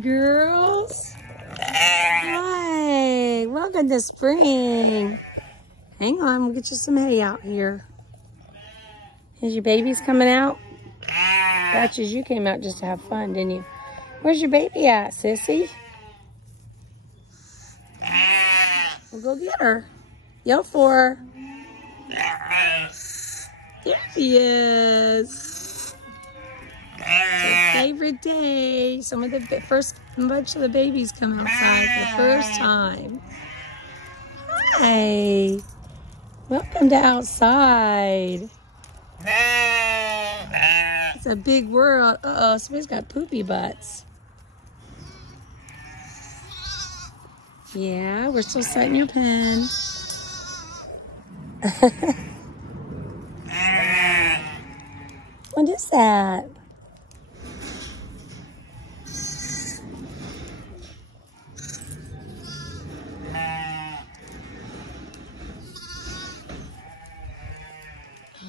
Girls. Hi. Welcome to spring. Hang on, we'll get you some hay out here. Is your babies coming out? Batches, you came out just to have fun, didn't you? Where's your baby at, sissy? We'll go get her. Yell for her. There he is. It's her favorite day. Some of the first bunch of the babies come outside for the first time. Hi. Welcome to outside. It's a big world. Uh-oh, somebody's got poopy butts. Yeah, we're still setting your pen. What is that?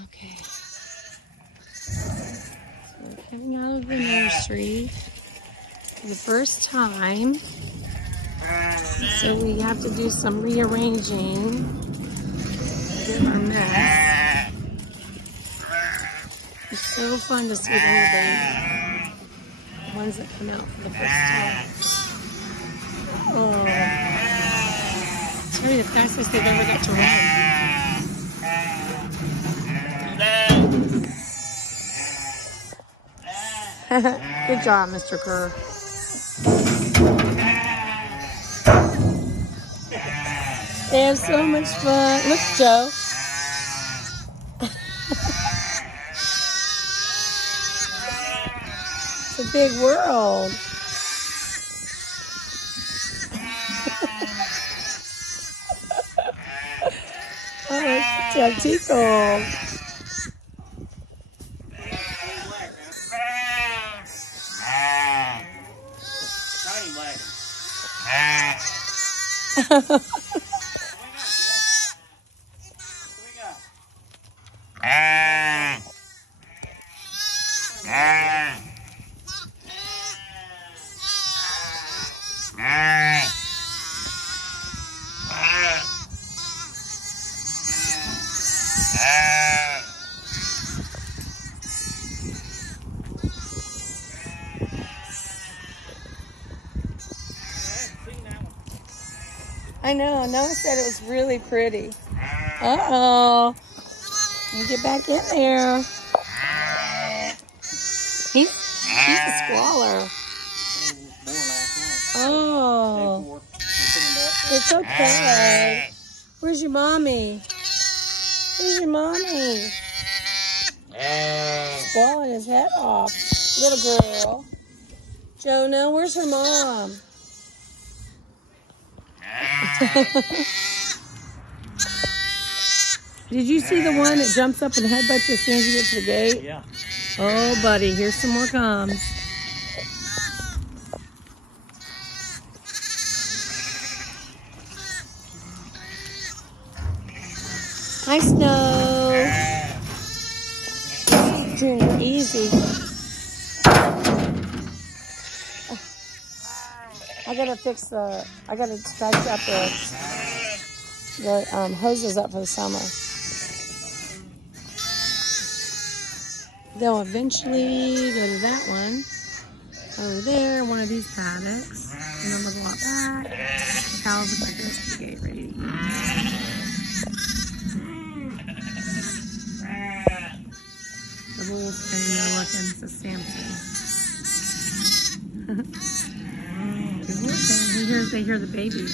Okay. So we're coming out of the nursery for the first time. So we have to do some rearranging. Get our mess. It's so fun to see the new baby. The ones that come out for the first time. Oh. It's really the fastest they've ever got to run. Good job, Mr. Kerr. They have so much fun. Look, Joe. It's a big world. Oh, it's a tickle. I know, Noah said it was really pretty. Uh-oh. You get back in there. He's a squaller. Oh. It's okay. Where's your mommy? Where's your mommy? Squalling his head off. Little girl. Jonah, where's her mom? Did you see the one that jumps up and headbutts you as soon as you get to the gate? Yeah. Oh, buddy, here's some more comes. Hi, Snow. Junior, easy. I gotta scratch up the hoses up for the summer. They'll eventually go to that one over there, one of these paddocks, and then they'll walk back. The cows look like they're at the gate ready to eat. The bull's standing there looking. It's a Samson. They hear the baby.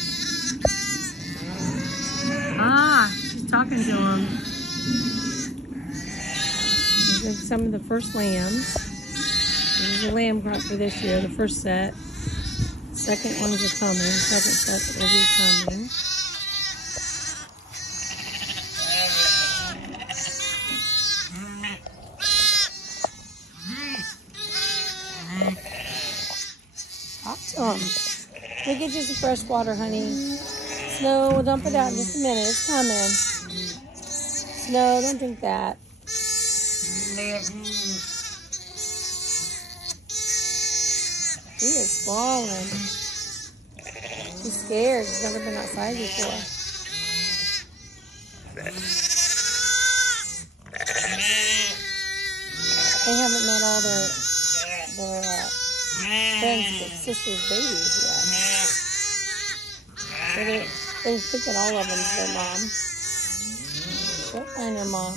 Ah, she's talking to him. There's some of the first lambs. There's a lamb crop for this year, the first set. Second ones are coming. Second set will be coming. Talk to them. We'll get you some fresh water, honey. Snow, we'll dump it out in just a minute. It's coming. Snow, don't drink that. She is falling. She's scared. She's never been outside before. They haven't met all their friends' sisters' babies yet. So they're thinking all of them's their mom. She'll find her mom.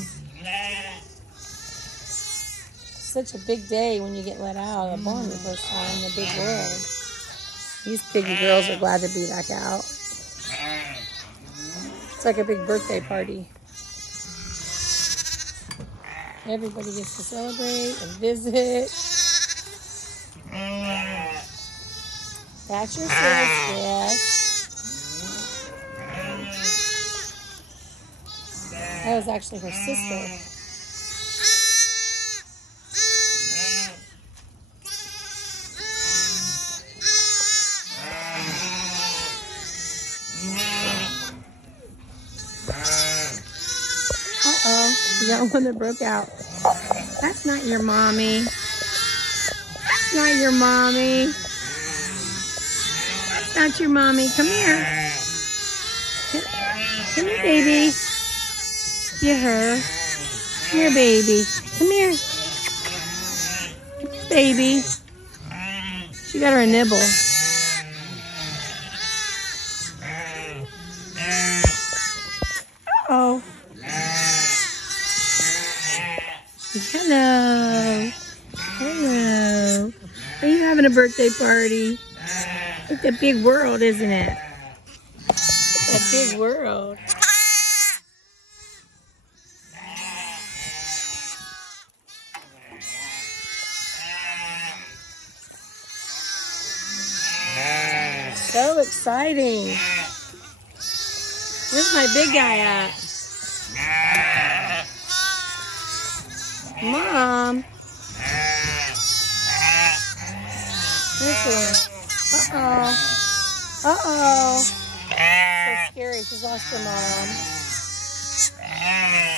Such a big day when you get let out of the barn the first time in the big world. These piggy girls are glad to be back out. It's like a big birthday party. Everybody gets to celebrate and visit. That's your sis, yes. That was actually her sister. Uh-oh, you got one that broke out. That's not your mommy. That's not your mommy. That's not your mommy. Come here. Come here, baby. Get her. Come here, baby. Come here. Come here, baby. She got her a nibble. Uh-oh. Hello. Hello. Are you having a birthday party? It's a big world, isn't it? It's a big world. So exciting. Where's my big guy at? Mom. Uh-oh. Uh-oh. So scary. She's lost her mom.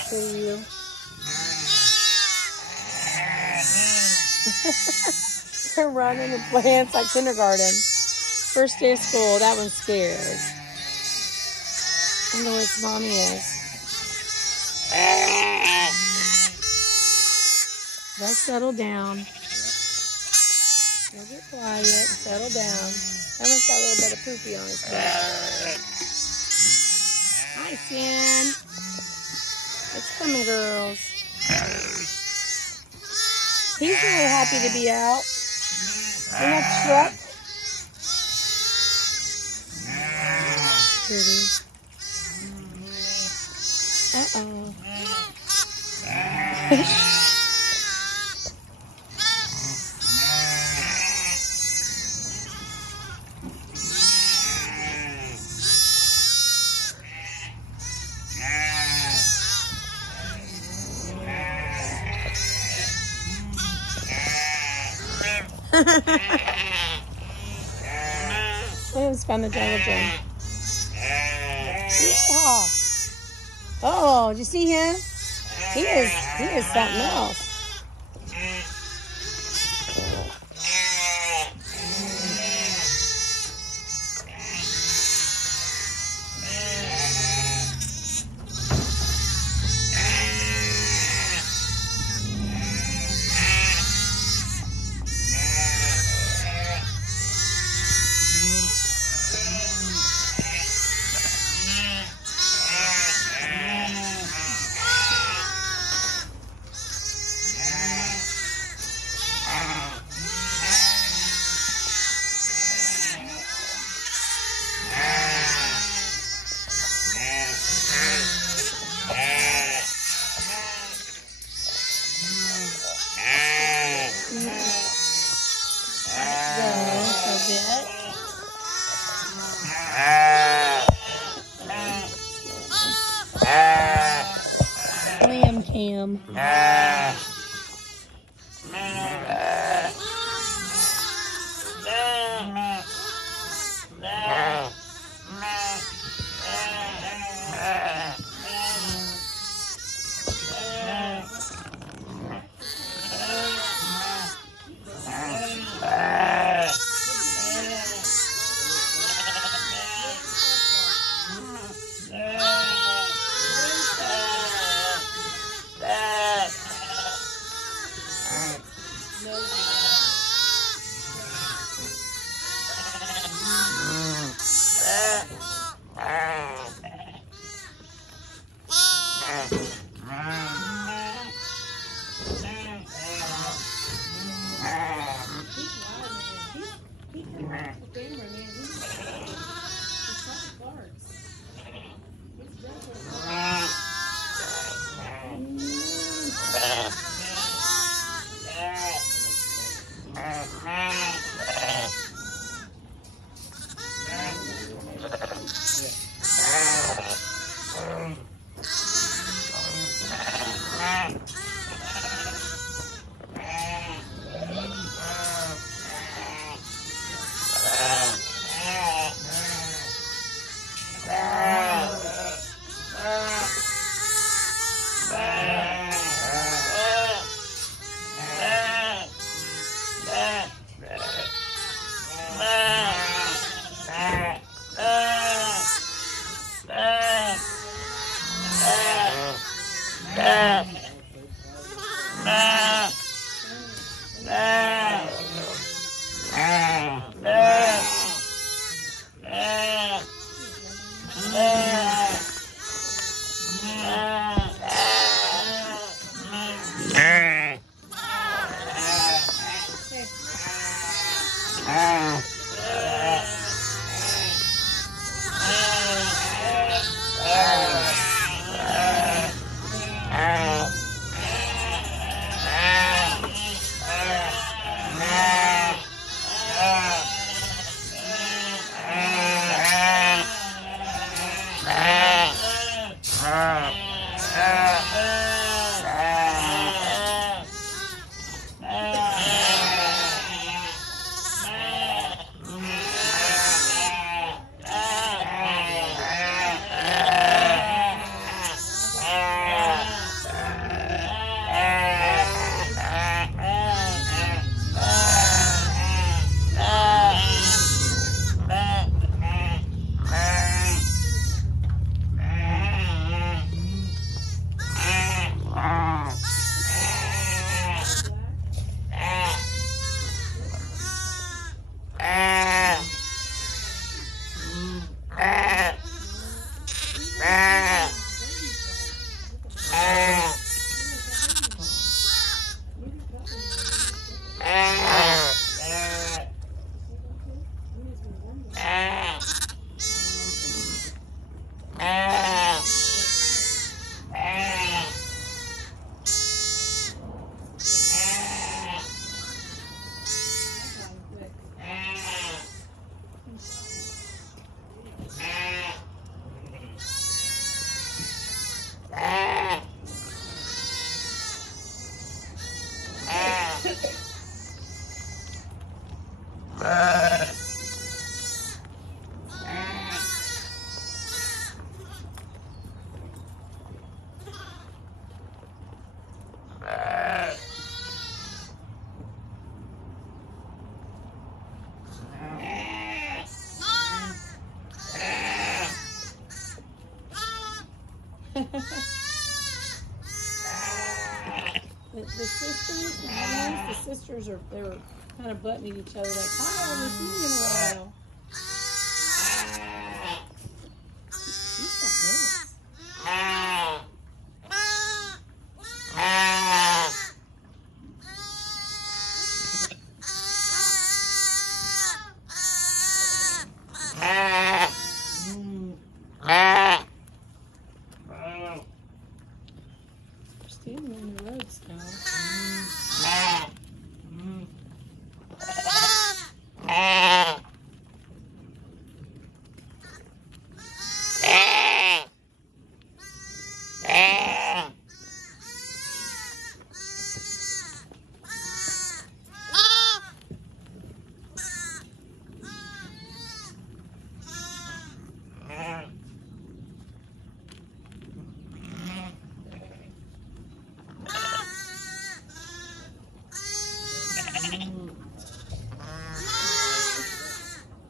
Who are you? They're running and playing. It's like kindergarten. First day of school. That one's scared. I wonder where its mommy is. Let's settle down. We'll get quiet and settle down. That one's got a little bit of poopy on his butt. Hi, Finn. It's coming, girls. He's really happy to be out. In that truck. Pretty. Uh-oh. It was fun to diligent. Yeah. Oh, did you see him? He is something else. Lamb cam. The sisters are, they were kind of butting at each other like, hi, I haven't seen you in a while. She's something else. We're standing on the roads now.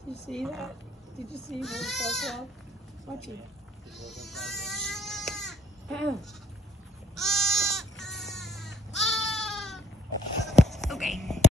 Did you see that? Did you see what it says? Watch it.